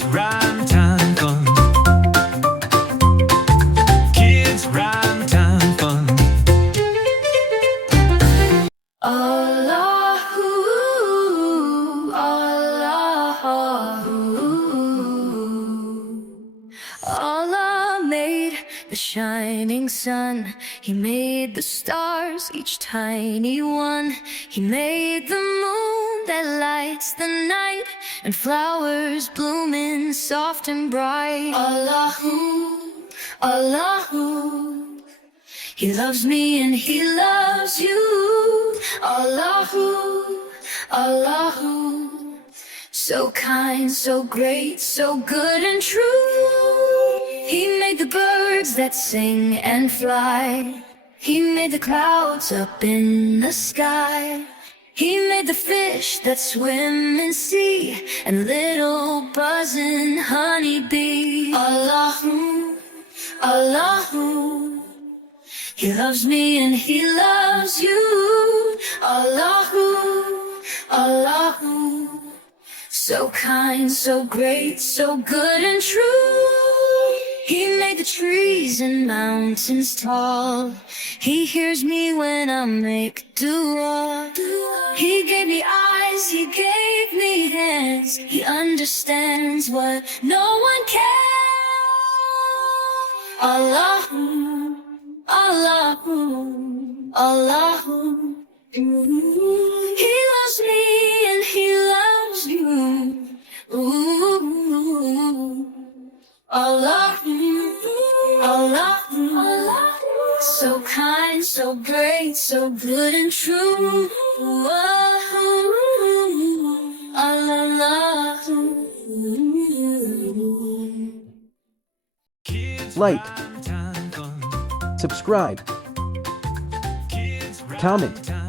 Kids rhyme time fun. Kids rhyme time fun. Allahu, Allahu. Allah made the shining sun. He made the stars, each tiny one. He made the moon that lights the night, and flowers blooming soft and bright. Allahu, Allahu. He loves me and He loves you. Allahu, Allahu. So kind, so great, so good and true. He made the birds that sing and fly. He made the clouds up in the sky. He made the fish that swim in sea, and little buzzing honeybee. Allahu, Allahu. He loves me and He loves you. Allahu, Allahu. So kind, so great, so good and true. He made the trees and mountains tall. He hears me when I make dua. He gave me eyes, He gave me hands. He understands what no one can. Allahu, Allahu, Allahu. He loves me and He loves you. Ooh. Allahu, Allahu, Allahu. So kind, so great, so good and true. Allahu. Kids Like, rhyme time fun. subscribe, Kids rhyme comment, time